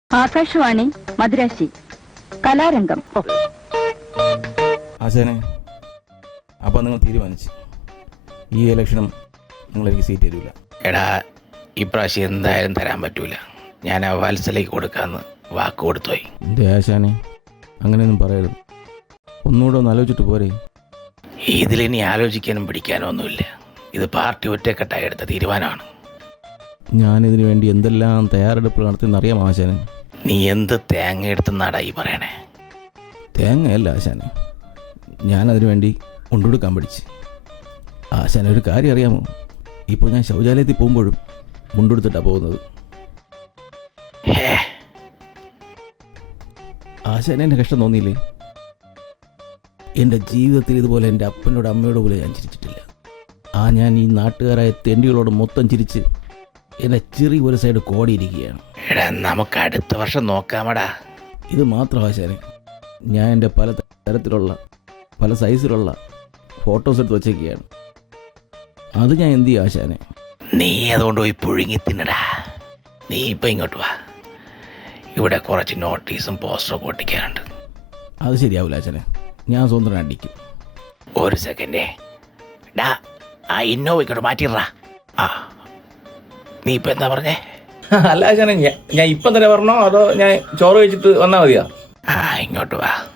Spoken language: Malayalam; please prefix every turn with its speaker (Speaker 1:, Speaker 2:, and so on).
Speaker 1: ആകാശവാണി മദ്രാശി കലാരംഗം.
Speaker 2: ആശാനെ, അപ്പം നിങ്ങൾ തീരുമാനിച്ചു ഈ ഇലക്ഷനും നിങ്ങൾ എനിക്ക് സീറ്റ് തരില്ല.
Speaker 3: എടാ, ഇപ്രാവശ്യം എന്തായാലും തരാൻ പറ്റൂല. ഞാൻ ആ വത്സലേക്ക് കൊടുക്കാമെന്ന് വാക്ക് കൊടുത്തുപോയി.
Speaker 2: എൻ്റെ ആശാനെ, അങ്ങനെയൊന്നും പറയരുത്. ഒന്നുകൂടെ ഒന്ന് ആലോചിച്ചിട്ട് പോരെ.
Speaker 3: ഇതിലിനി ആലോചിക്കാനും പിടിക്കാനോ ഒന്നുമില്ല. ഇത് പാർട്ടി ഒറ്റക്കെട്ടായി എടുത്ത തീരുമാനമാണ്.
Speaker 2: ഞാനിതിനു വേണ്ടി എന്തെല്ലാം തയ്യാറെടുപ്പ് നടത്തിയെന്നറിയാം ആശാനെ.
Speaker 3: നീ എന്ത് തേങ്ങ എടുത്തെന്നാടാ ഈ പറയണേ?
Speaker 2: തേങ്ങയല്ല ആശാനെ, ഞാനതിനു വേണ്ടി കൊണ്ടുകൊടുക്കാൻ പഠിച്ച്. ആശാനെ, ഒരു കാര്യം അറിയാമോ? ഇപ്പോൾ ഞാൻ ശൗചാലയത്തിൽ പോകുമ്പോഴും മുണ്ടെടുത്തിട്ടാണ് പോകുന്നത്. ആശാനെ, എൻ്റെ കഷ്ടം തോന്നിയില്ലേ? എൻ്റെ ജീവിതത്തിൽ ഇതുപോലെ എൻ്റെ അപ്പനോട് അമ്മയോട് പോലും ഞാൻ ചിരിച്ചിട്ടില്ല. ഞാൻ ഈ നാട്ടുകാരായ തെണ്ടികളോട് മൊത്തം ചിരിച്ച് എൻ്റെ ചെറിയ ഒരു സൈഡ് കോടിയിരിക്കുകയാണ്.
Speaker 3: എടാ, നമുക്ക് അടുത്ത വർഷം നോക്കാമടാ.
Speaker 2: ഇത് മാത്രം ആശാനെ, ഞാൻ എൻ്റെ പല തരത്തിലുള്ള പല സൈസിലുള്ള ഫോട്ടോസ് എടുത്ത് വച്ചേക്കുകയാണ്. അത് ഞാൻ എന്ത് ചെയ്യും ആശാനെ?
Speaker 3: നീ അതുകൊണ്ട് പോയി പുഴുങ്ങി തിന്നടാ. നീ ഇപ്പം ഇങ്ങോട്ട് വാ. ഇവിടെ കുറച്ച് നോട്ടീസും പോസ്റ്ററൊക്കെ ഒട്ടിക്കാനുണ്ട്.
Speaker 2: അത് ശരിയാവില്ല ആശാനെ, ഞാൻ സ്വന്തം അടിക്കും.
Speaker 3: ഒരു സെക്കൻഡേ. ഡാ, ആ ഇന്നോവ ഇങ്ങോട്ട് മാറ്റിടാ. ആ, നീ ഇപ്പം എന്താ പറഞ്ഞേ?
Speaker 4: അല്ല ആശാനെ, ഞാൻ ഇപ്പം തന്നെ പറഞ്ഞോ അതോ ഞാൻ ചോറ് കഴിച്ചിട്ട് വന്നാൽ മതിയോ?
Speaker 3: ആ, ഇങ്ങോട്ട് വാ.